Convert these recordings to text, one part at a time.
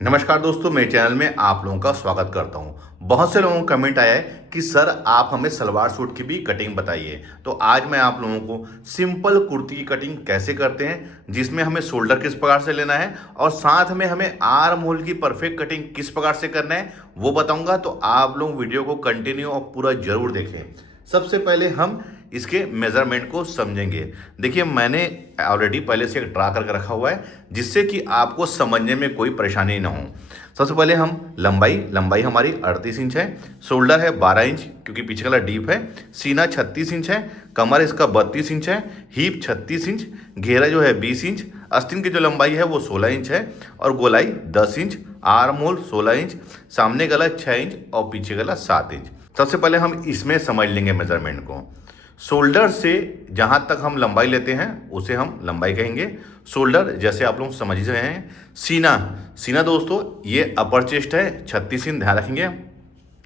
नमस्कार दोस्तों, मेरे चैनल में आप लोगों का स्वागत करता हूं। बहुत से लोगों का कमेंट आया है कि सर आप हमें सलवार सूट की भी कटिंग बताइए। तो आज मैं आप लोगों को सिंपल कुर्ती की कटिंग कैसे करते हैं, जिसमें हमें शोल्डर किस प्रकार से लेना है और साथ में हमें आर्म होल की परफेक्ट कटिंग किस प्रकार से करना है वो बताऊंगा। तो आप लोग वीडियो को कंटिन्यू और पूरा जरूर देखें। सबसे पहले हम इसके मेजरमेंट को समझेंगे। देखिए, मैंने ऑलरेडी पहले से एक ड्रा करके रखा हुआ है जिससे कि आपको समझने में कोई परेशानी ना हो। सबसे पहले हम लंबाई हमारी 38 इंच है, शोल्डर है 12 इंच क्योंकि पीछे वाला डीप है, सीना 36 इंच है, कमर इसका 32 इंच है, हीप 36 इंच, घेरा जो है 20 इंच, आस्तीन की जो लंबाई है वो 16 इंच है और गोलाई 10 इंच, आर्म होल 16 इंच, सामने गला 6 इंच और पीछे गला 7 इंच। सबसे पहले हम इसमें समझ लेंगे मेजरमेंट को। शोल्डर से जहां तक हम लंबाई लेते हैं उसे हम लंबाई कहेंगे। शोल्डर जैसे आप लोग समझ रहे हैं। सीना दोस्तों ये अपर चेस्ट है 36 इंच, ध्यान रखेंगे।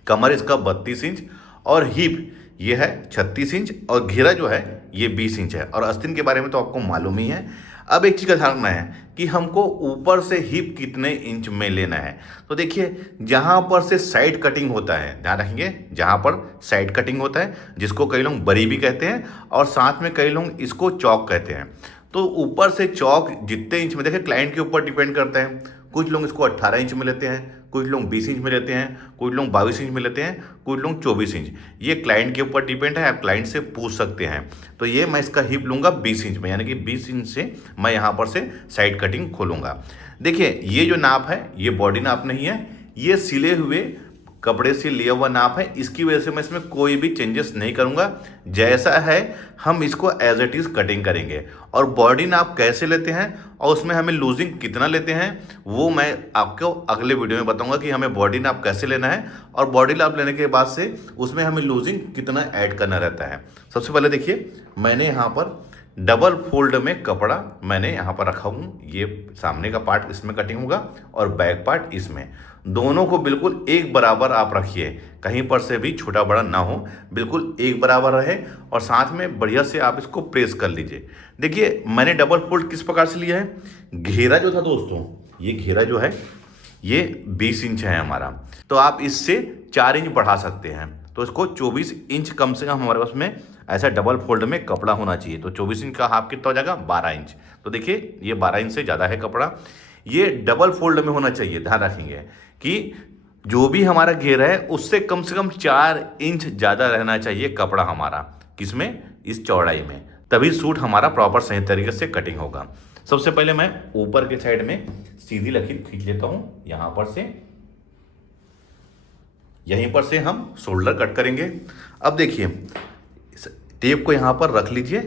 कमर इसका 32 इंच और हिप ये है 36 इंच और घेरा जो है ये 20 इंच है और आस्तीन के बारे में तो आपको मालूम ही है। अब एक चीज़ का ध्यान रखना है कि हमको ऊपर से हिप कितने इंच में लेना है। तो देखिए, जहाँ पर से साइड कटिंग होता है, ध्यान रखेंगे, जहाँ पर साइड कटिंग होता है जिसको कई लोग बरी भी कहते हैं और साथ में कई लोग इसको चौक कहते हैं। तो ऊपर से चौक जितने इंच में, देखिए क्लाइंट के ऊपर डिपेंड करता है। कुछ लोग इसको 18 इंच में लेते हैं, कुछ लोग 20 इंच में लेते हैं, कुछ लोग 22 इंच में लेते हैं, कुछ लोग 24 इंच। ये क्लाइंट के ऊपर डिपेंड है, आप क्लाइंट से पूछ सकते हैं। तो ये मैं इसका हिप लूँगा 20 इंच में, यानी कि 20 इंच से मैं यहाँ पर से साइड कटिंग खोलूँगा। देखिए, ये जो नाप है ये बॉडी नाप नहीं है, ये सिले हुए कपड़े से लिया हुआ नाप है। इसकी वजह से मैं इसमें कोई भी चेंजेस नहीं करूंगा। जैसा है हम इसको एज इट इज़ कटिंग करेंगे। और बॉडी नाप कैसे लेते हैं और उसमें हमें लूजिंग कितना लेते हैं वो मैं आपको अगले वीडियो में बताऊंगा कि हमें बॉडी नाप कैसे लेना है और बॉडी नाप लेने के बाद से उसमें हमें लूजिंग कितना ऐड करना रहता है। सबसे पहले देखिए, मैंने यहाँ पर डबल फोल्ड में कपड़ा मैंने यहाँ पर रखा हूँ। ये सामने का पार्ट इसमें कटिंग होगा और बैक पार्ट इसमें। दोनों को बिल्कुल एक बराबर आप रखिए, कहीं पर से भी छोटा बड़ा ना हो, बिल्कुल एक बराबर रहे और साथ में बढ़िया से आप इसको प्रेस कर लीजिए। देखिए, मैंने डबल फोल्ड किस प्रकार से लिया है। घेरा जो था दोस्तों, ये घेरा जो है ये 20 इंच है हमारा, तो आप इससे 4 इंच बढ़ा सकते हैं। तो इसको 24 इंच कम से कम हमारे पास में ऐसा डबल फोल्ड में कपड़ा होना चाहिए। तो 24 इंच का हाफ कितना हो जाएगा, 12 इंच। तो देखिए, ये 12 इंच से ज़्यादा है कपड़ा, ये डबल फोल्ड में होना चाहिए। ध्यान रखेंगे कि जो भी हमारा घेरा है उससे कम से कम 4 इंच ज़्यादा रहना चाहिए कपड़ा हमारा, किसमें, इस चौड़ाई में, तभी सूट हमारा प्रॉपर सही तरीके से कटिंग होगा। सबसे पहले मैं ऊपर के साइड में सीधी लकीर खींच लेता हूं। यहां पर से, यहीं पर से हम शोल्डर कट करेंगे। अब देखिए, टेप को यहां पर रख लीजिए।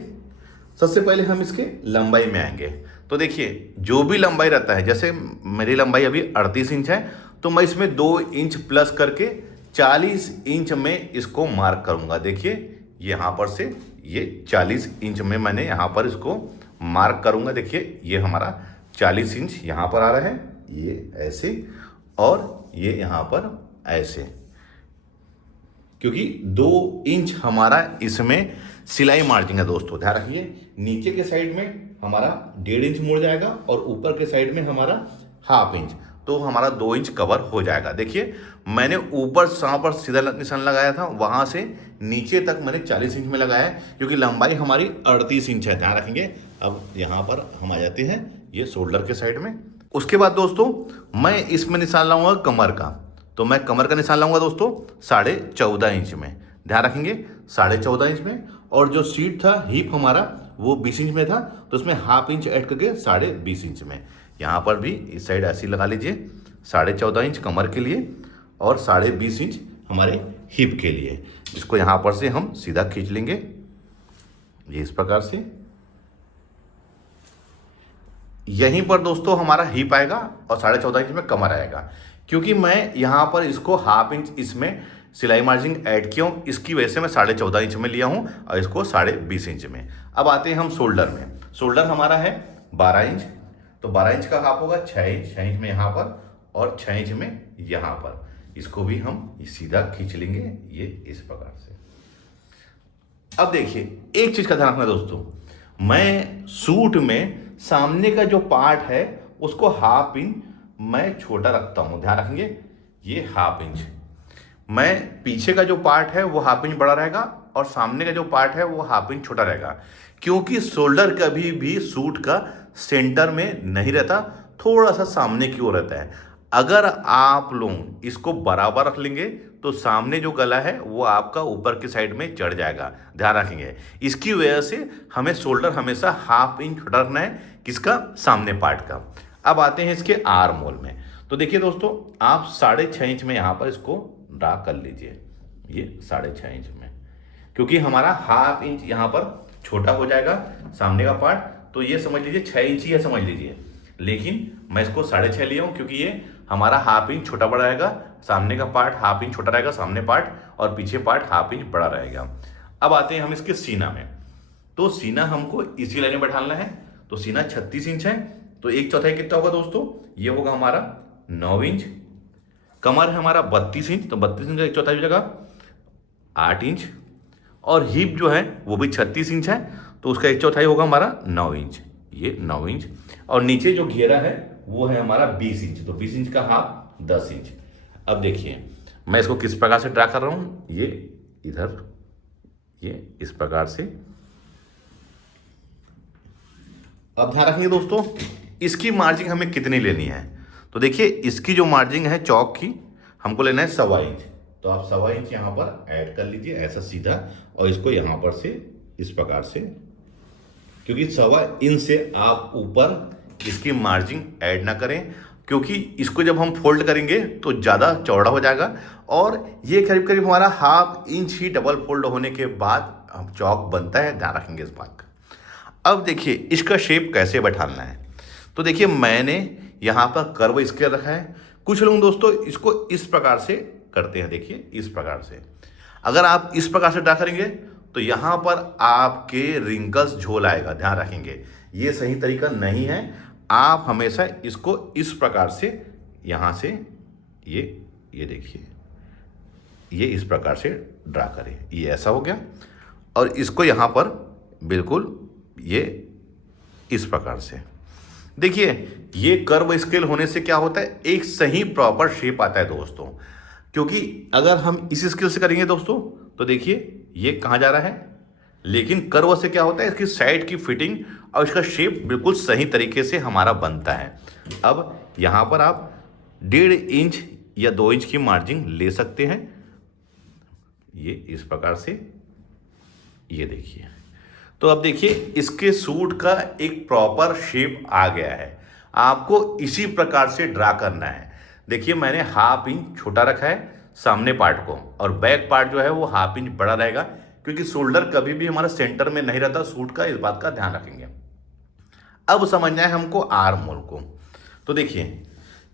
सबसे पहले हम इसके लंबाई में आएंगे। तो देखिए, जो भी लंबाई रहता है, जैसे मेरी लंबाई अभी 38 इंच है, तो मैं इसमें 2 इंच प्लस करके 40 इंच में इसको मार्क करूंगा। देखिए, यहाँ पर से ये 40 इंच में मैंने यहाँ पर इसको मार्क करूंगा। देखिए, ये हमारा 40 इंच यहाँ पर आ रहा है, ये ऐसे और ये यहाँ पर ऐसे, क्योंकि 2 इंच हमारा इसमें सिलाई मार्जिन है दोस्तों। ध्यान रखिए, नीचे के साइड में हमारा 1.5 इंच मुड़ जाएगा और ऊपर के साइड में हमारा हाफ इंच, तो हमारा 2 इंच कवर हो जाएगा। देखिए, मैंने ऊपर यहाँ पर सीधा निशान लगाया था, वहां से नीचे तक मैंने 40 इंच में लगाया है क्योंकि लंबाई हमारी 38 इंच है। ध्यान रखेंगे। अब यहाँ पर हम आ जाते हैं ये शोल्डर के साइड में। उसके बाद दोस्तों मैं इसमें निशान लाऊंगा कमर का। तो मैं कमर का निशान लाऊंगा दोस्तों 14.5 इंच में। ध्यान रखेंगे, 14.5 इंच में। और जो सीट था हिप हमारा वो 20 इंच में था, तो उसमें हाफ इंच ऐड करके 20.5 इंच में। यहाँ पर भी इस साइड ऐसे ही लगा लीजिए, 14.5 इंच कमर के लिए और 20.5 इंच हमारे हिप के लिए, जिसको यहाँ पर से हम सीधा खींच लेंगे ये इस प्रकार से। यहीं पर दोस्तों हमारा हिप आएगा और 14.5 इंच में कमर आएगा। क्योंकि मैं यहाँ पर इसको हाफ इंच इसमें सिलाई मार्जिन ऐड किया हूँ, इसकी वजह से मैं 14.5 इंच में लिया हूँ और इसको 20.5 इंच में। अब आते हैं हम शोल्डर में। शोल्डर हमारा है 12 इंच, तो 12 इंच का हाफ होगा 6 इंच, 6 इंच में यहाँ पर और 6 इंच में यहाँ पर। इसको भी हम सीधा खींच लेंगे ये इस प्रकार से। अब देखिए, एक चीज का ध्यान रखना दोस्तों, मैं सूट में सामने का जो पार्ट है उसको हाफ इंच मैं छोटा रखता हूँ, ध्यान रखेंगे, ये हाफ इंच। मैं पीछे का जो पार्ट है वो हाफ इंच बड़ा रहेगा और सामने का जो पार्ट है वो हाफ इंच छोटा रहेगा, क्योंकि शोल्डर कभी भी सूट का सेंटर में नहीं रहता, थोड़ा सा सामने की ओर रहता है। अगर आप लोग इसको बराबर रख लेंगे तो सामने जो गला है वो आपका ऊपर की साइड में चढ़ जाएगा, ध्यान रखेंगे। इसकी वजह से हमें शोल्डर हमेशा हाफ इंच छोटा रखना है, किसका, सामने पार्ट का। अब आते हैं इसके आर्म होल में। तो देखिए दोस्तों, आप 6.5 इंच में यहाँ पर इसको ड्रा कर लीजिए, ये 6.5 इंच में, क्योंकि हमारा हाफ इंच यहाँ पर छोटा हो जाएगा सामने का पार्ट, तो ये समझ लीजिए 6 इंच ही है, समझ लीजिए। लेकिन मैं इसको 6.5 लिया हूँ क्योंकि ये हमारा हाफ इंच छोटा बड़ा रहेगा, सामने का पार्ट हाफ इंच छोटा रहेगा सामने पार्ट, और पीछे पार्ट हाफ इंच बड़ा रहेगा। अब आते हैं हम इसके सीना में। तो सीना हमको इसी लाइन में बैठाना है। तो सीना 36 इंच है, तो 1/4 कितना होगा दोस्तों, ये होगा हमारा 9 इंच। कमर है हमारा 32 इंच, तो 32 इंच का 1/4 हो जाएगा 8 इंच। और हिप जो है वो भी 36 इंच है, तो उसका 1/4 होगा हमारा 9 इंच, ये 9 इंच। और नीचे जो घेरा है वो है हमारा 20 इंच, तो 20 इंच का हाफ 10 इंच। अब देखिए मैं इसको किस प्रकार से ड्रा कर रहा हूँ, ये इधर, ये इस प्रकार से। अब ध्यान रखेंगे दोस्तों, इसकी मार्जिंग हमें कितनी लेनी है। तो देखिए इसकी जो मार्जिंग है चौक की, हमको लेना है 1.25 इंच। तो आप 1.25 इंच यहाँ पर ऐड कर लीजिए ऐसा सीधा, और इसको यहाँ पर से इस प्रकार से, क्योंकि 1.25 इंच से आप ऊपर इसकी मार्जिंग ऐड ना करें, क्योंकि इसको जब हम फोल्ड करेंगे तो ज़्यादा चौड़ा हो जाएगा, और ये करीब करीब हमारा हाफ इंच ही डबल फोल्ड होने के बाद चौक बनता है, ध्यान रखेंगे इस बात का। अब देखिए इसका शेप कैसे बैठाना है। तो देखिए मैंने यहाँ पर कर्व स्केल रखा है। कुछ लोग दोस्तों इसको इस प्रकार से करते हैं, देखिए इस प्रकार से। अगर आप इस प्रकार से ड्रा करेंगे तो यहाँ पर आपके रिंकल्स झोल आएगा, ध्यान रखेंगे, ये सही तरीका नहीं है। आप हमेशा इसको इस प्रकार से यहाँ से ये देखिए, ये इस प्रकार से ड्रा करें, ये ऐसा हो गया। और इसको यहाँ पर बिल्कुल ये इस प्रकार से देखिए, ये कर्व स्केल होने से क्या होता है, एक सही प्रॉपर शेप आता है दोस्तों। क्योंकि अगर हम इस स्केल से करेंगे दोस्तों तो देखिए ये कहाँ जा रहा है, लेकिन कर्व से क्या होता है, इसकी साइड की फिटिंग और इसका शेप बिल्कुल सही तरीके से हमारा बनता है। अब यहाँ पर आप 1.5 इंच या 2 इंच की मार्जिन ले सकते हैं, ये इस प्रकार से, ये देखिए। तो अब देखिए इसके सूट का एक प्रॉपर शेप आ गया है। आपको इसी प्रकार से ड्रा करना है। देखिए मैंने हाफ इंच छोटा रखा है सामने पार्ट को, और बैक पार्ट जो है वो हाफ इंच बड़ा रहेगा, क्योंकि शोल्डर कभी भी हमारा सेंटर में नहीं रहता सूट का, इस बात का ध्यान रखेंगे। अब समझना है हमको आर्म होल को। तो देखिए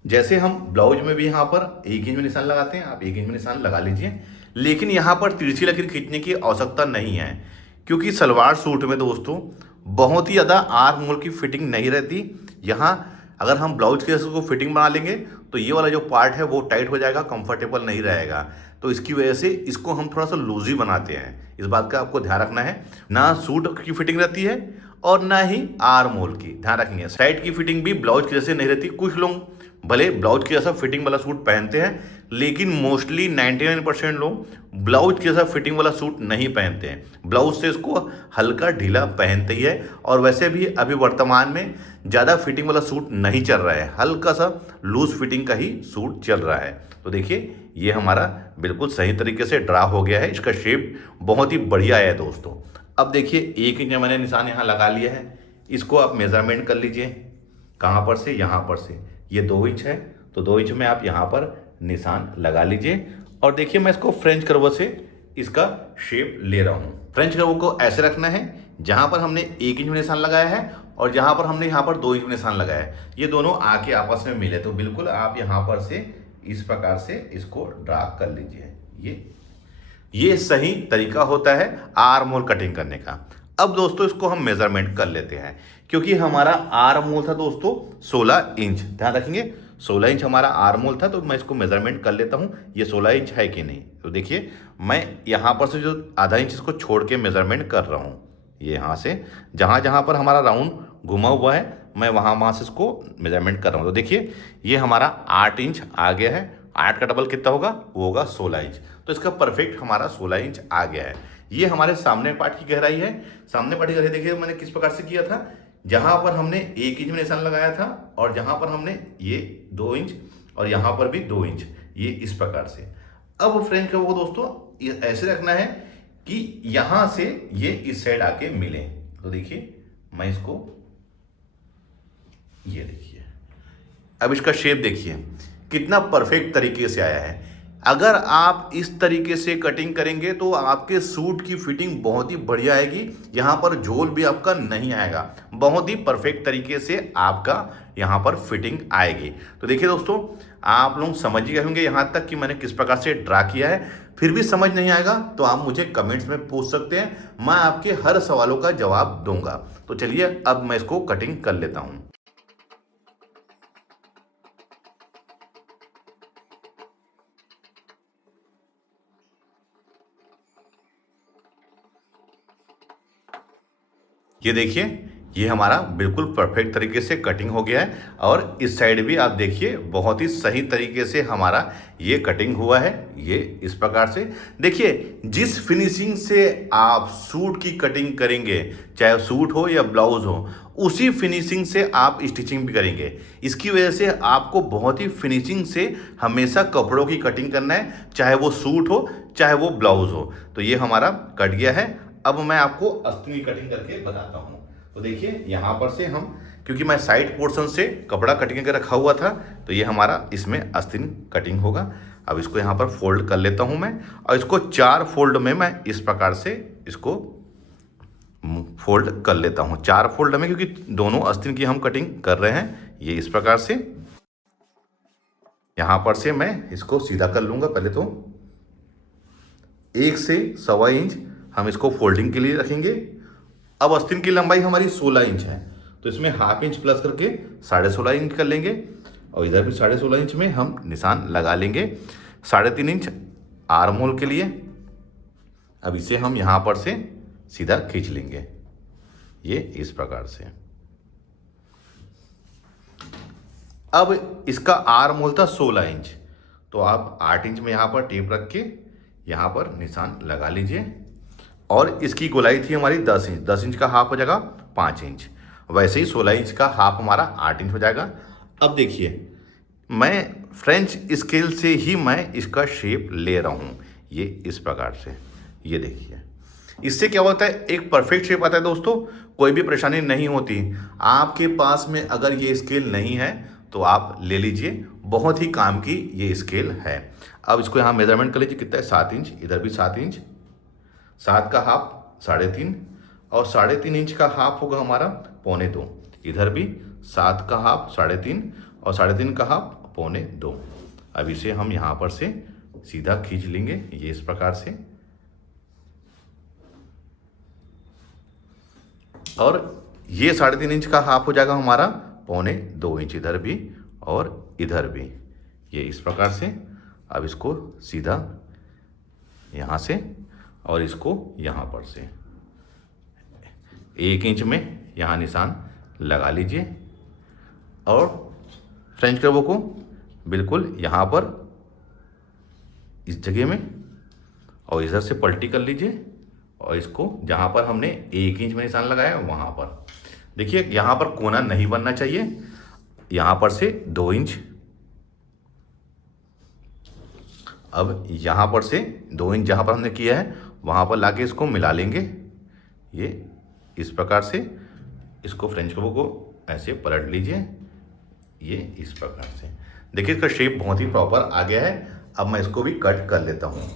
जैसे हम ब्लाउज में भी यहाँ पर 1 इंच में निशान लगाते हैं, आप 1 इंच में निशान लगा लीजिए, लेकिन यहाँ पर तिरछी लकीर खींचने की आवश्यकता नहीं है, क्योंकि सलवार सूट में दोस्तों बहुत ही ज़्यादा आर्म होल की फिटिंग नहीं रहती। यहाँ अगर हम ब्लाउज के को फिटिंग बना लेंगे तो ये वाला जो पार्ट है वो टाइट हो जाएगा, कंफर्टेबल नहीं रहेगा। तो इसकी वजह से इसको हम थोड़ा सा लूज ही बनाते हैं, इस बात का आपको ध्यान रखना है। ना सूट की फिटिंग रहती है और ना ही आर्म होल की, ध्यान रखेंगे। साइड की फिटिंग भी ब्लाउज की जैसे नहीं रहती। कुछ लोग भले ब्लाउज की जैसा फिटिंग वाला सूट पहनते हैं, लेकिन मोस्टली 99% लोग ब्लाउज के जैसा फिटिंग वाला सूट नहीं पहनते हैं। ब्लाउज से इसको हल्का ढीला पहनते ही है, और वैसे भी अभी वर्तमान में ज़्यादा फिटिंग वाला सूट नहीं चल रहा है, हल्का सा लूज फिटिंग का ही सूट चल रहा है। तो देखिए ये हमारा बिल्कुल सही तरीके से ड्रा हो गया है, इसका शेप बहुत ही बढ़िया है दोस्तों। अब देखिए 1 इंच मैंने निशान यहाँ लगा लिया है, इसको आप मेजरमेंट कर लीजिए। कहाँ पर से, यहाँ पर से, ये 2 इंच है, तो 2 इंच में आप यहाँ पर निशान लगा लीजिए। और देखिए मैं इसको फ्रेंच कर्व से इसका शेप ले रहा हूँ। फ्रेंच कर्व को ऐसे रखना है, जहाँ पर हमने 1 इंच में निशान लगाया है और जहाँ पर हमने यहाँ पर 2 इंच में निशान लगाया है, ये दोनों आके आपस में मिले। तो बिल्कुल आप यहाँ पर से इस प्रकार से इसको ड्रा कर लीजिए। ये सही तरीका होता है आर्म होल कटिंग करने का। अब दोस्तों इसको हम मेजरमेंट कर लेते हैं, क्योंकि हमारा आर्म होल था दोस्तों 16 इंच, ध्यान रखेंगे 16 इंच हमारा आर्म होल था। तो मैं इसको मेजरमेंट कर लेता हूँ, ये 16 इंच है कि नहीं। तो देखिए मैं यहाँ पर से जो आधा इंच इसको छोड़ के मेजरमेंट कर रहा हूँ, ये यहाँ से जहाँ जहाँ पर हमारा राउंड घुमा हुआ है मैं वहाँ से इसको मेजरमेंट कर रहा हूँ। तो देखिए ये हमारा 8 इंच आ गया है। 8 का डबल कितना होगा, वो होगा 16 इंच। तो इसका परफेक्ट हमारा 16 इंच आ गया है। ये हमारे सामने पार्ट की गहराई है। सामने पार्ट की गहराई देखिए मैंने किस प्रकार से किया था, जहाँ पर हमने 1 इंच में निशान लगाया था और जहाँ पर हमने ये 2 इंच और यहाँ पर भी 2 इंच, ये इस प्रकार से। अब फ्रेंच का वो दोस्तों ये ऐसे रखना है कि यहां से ये इस साइड आके मिले। तो देखिए मैं इसको, ये देखिए अब इसका शेप देखिए कितना परफेक्ट तरीके से आया है। अगर आप इस तरीके से कटिंग करेंगे तो आपके सूट की फिटिंग बहुत ही बढ़िया आएगी। यहाँ पर झोल भी आपका नहीं आएगा, बहुत ही परफेक्ट तरीके से आपका यहाँ पर फिटिंग आएगी। तो देखिए दोस्तों, आप लोग समझ गए होंगे यहाँ तक कि मैंने किस प्रकार से ड्रा किया है। फिर भी समझ नहीं आएगा तो आप मुझे कमेंट्स में पूछ सकते हैं, मैं आपके हर सवालों का जवाब दूंगा। तो चलिए अब मैं इसको कटिंग कर लेता हूँ। ये देखिए ये हमारा बिल्कुल परफेक्ट तरीके से कटिंग हो गया है और इस साइड भी आप देखिए बहुत ही सही तरीके से हमारा ये कटिंग हुआ है। ये इस प्रकार से देखिए, जिस फिनिशिंग से आप सूट की कटिंग करेंगे, चाहे सूट हो या ब्लाउज हो, उसी फिनिशिंग से आप स्टिचिंग भी करेंगे। इसकी वजह से आपको बहुत ही फिनिशिंग से हमेशा कपड़ों की कटिंग करना है, चाहे वो सूट हो चाहे वो ब्लाउज हो। तो ये हमारा कट गया है। अब मैं आपको अस्तीन की कटिंग करके बताता हूँ। तो देखिए यहाँ पर से हम, क्योंकि मैं साइड पोर्शन से कपड़ा कटिंग करके रखा हुआ था, तो ये हमारा इसमें अस्तीन कटिंग होगा। अब इसको यहाँ पर फोल्ड कर लेता हूँ मैं, और इसको 4 फोल्ड में मैं इस प्रकार से इसको फोल्ड कर लेता हूँ। 4 फोल्ड में, क्योंकि दोनों अस्तीन की हम कटिंग कर रहे हैं। ये इस प्रकार से यहाँ पर से मैं इसको सीधा कर लूँगा। पहले तो 1 से 1.25 इंच हम इसको फोल्डिंग के लिए रखेंगे। अब अस्तीन की लंबाई हमारी 16 इंच है, तो इसमें ½ इंच प्लस करके 16.5 इंच कर लेंगे, और इधर भी 16.5 इंच में हम निशान लगा लेंगे। 3.5 इंच आर्म होल के लिए। अब इसे हम यहाँ पर से सीधा खींच लेंगे, ये इस प्रकार से। अब इसका आर्म होल था 16 इंच, तो आप 8 इंच में यहाँ पर टेप रख के यहाँ पर निशान लगा लीजिए। और इसकी गोलाई थी हमारी 10 इंच, 10 इंच का हाफ हो जाएगा 5 इंच। वैसे ही 16 इंच का हाफ हमारा 8 इंच हो जाएगा। अब देखिए मैं फ्रेंच स्केल से ही मैं इसका शेप ले रहा हूँ, ये इस प्रकार से। ये देखिए इससे क्या होता है, एक परफेक्ट शेप आता है दोस्तों, कोई भी परेशानी नहीं होती। आपके पास में अगर ये स्केल नहीं है तो आप ले लीजिए, बहुत ही काम की ये स्केल है। अब इसको यहाँ मेजरमेंट कर लीजिए, कितना है 7 इंच, इधर भी 7 इंच, 7 का हाफ 3.5, और 3.5 इंच का हाफ होगा हमारा 1.25। इधर भी 7 का हाफ 3.5 और 3.5 का हाफ 1.25। अब इसे हम यहाँ पर से सीधा खींच लेंगे, ये इस प्रकार से। और ये 3.5 इंच का हाफ हो जाएगा हमारा 1.25 इंच, इधर भी और इधर भी, ये इस प्रकार से। अब इसको सीधा यहाँ से और इसको यहाँ पर से 1 इंच में यहाँ निशान लगा लीजिए, और फ्रेंच कर्व को बिल्कुल यहाँ पर इस जगह में और इधर से पलटी कर लीजिए, और इसको जहाँ पर हमने 1 इंच में निशान लगाया वहाँ पर देखिए, यहाँ पर कोना नहीं बनना चाहिए। यहाँ पर से 2 इंच, अब यहाँ पर से 2 इंच जहाँ पर हमने किया है वहाँ पर लाके इसको मिला लेंगे, ये इस प्रकार से। इसको फ्रेंच कर्व को ऐसे पलट लीजिए, ये इस प्रकार से। देखिए इसका शेप बहुत ही प्रॉपर आ गया है। अब मैं इसको भी कट कर लेता हूँ।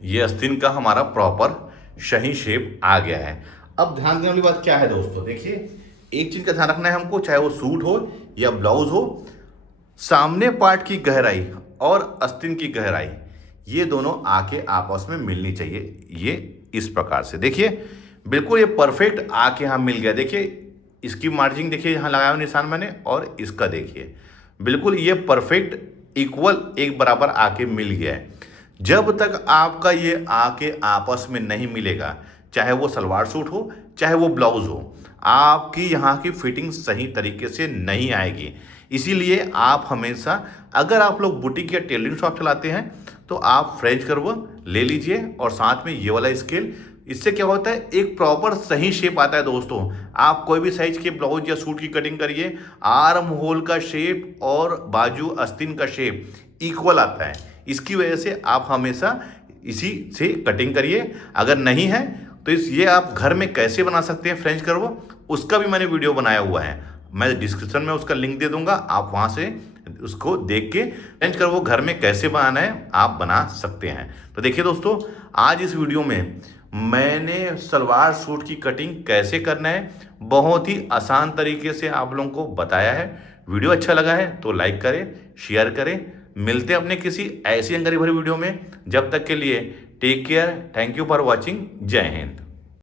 ये अस्तीन का हमारा प्रॉपर सही शेप आ गया है। अब ध्यान देने वाली बात क्या है दोस्तों, देखिए एक चीज का ध्यान रखना है हमको, चाहे वो सूट हो या ब्लाउज हो, सामने पार्ट की गहराई और अस्तीन की गहराई ये दोनों आके आपस में मिलनी चाहिए, ये इस प्रकार से। देखिए बिल्कुल ये परफेक्ट आके यहाँ मिल गया। देखिए इसकी मार्जिंग देखिए यहाँ लगाया हुआ निशान मैंने, और इसका देखिए बिल्कुल ये परफेक्ट इक्वल एक बराबर आके मिल गया है। जब तक आपका ये आके आपस में नहीं मिलेगा, चाहे वो सलवार सूट हो चाहे वो ब्लाउज हो, आपकी यहाँ की फिटिंग सही तरीके से नहीं आएगी। इसीलिए आप हमेशा, अगर आप लोग बुटीक या टेलरिंग शॉप चलाते हैं तो आप फ्रेंच कर्व ले लीजिए और साथ में ये वाला स्केल। इससे क्या होता है, एक प्रॉपर सही शेप आता है दोस्तों। आप कोई भी साइज के ब्लाउज या सूट की कटिंग करिए, आर्म होल का शेप और बाजू आस्तीन का शेप इक्वल आता है। इसकी वजह से आप हमेशा इसी से कटिंग करिए। अगर नहीं है तो ये आप घर में कैसे बना सकते हैं फ्रेंच कर्व, उसका भी मैंने वीडियो बनाया हुआ है। मैं डिस्क्रिप्शन में उसका लिंक दे दूंगा, आप वहां से उसको देख के फ्रेंच कर्व घर में कैसे बनाना है आप बना सकते हैं। तो देखिए दोस्तों, आज इस वीडियो में मैंने सलवार सूट की कटिंग कैसे करना है बहुत ही आसान तरीके से आप लोगों को बताया है। वीडियो अच्छा लगा है तो लाइक करें, शेयर करें। मिलते हैं अपने किसी ऐसी जानकारी भरी वीडियो में। जब तक के लिए take care, thank you for watching, जय हिंद।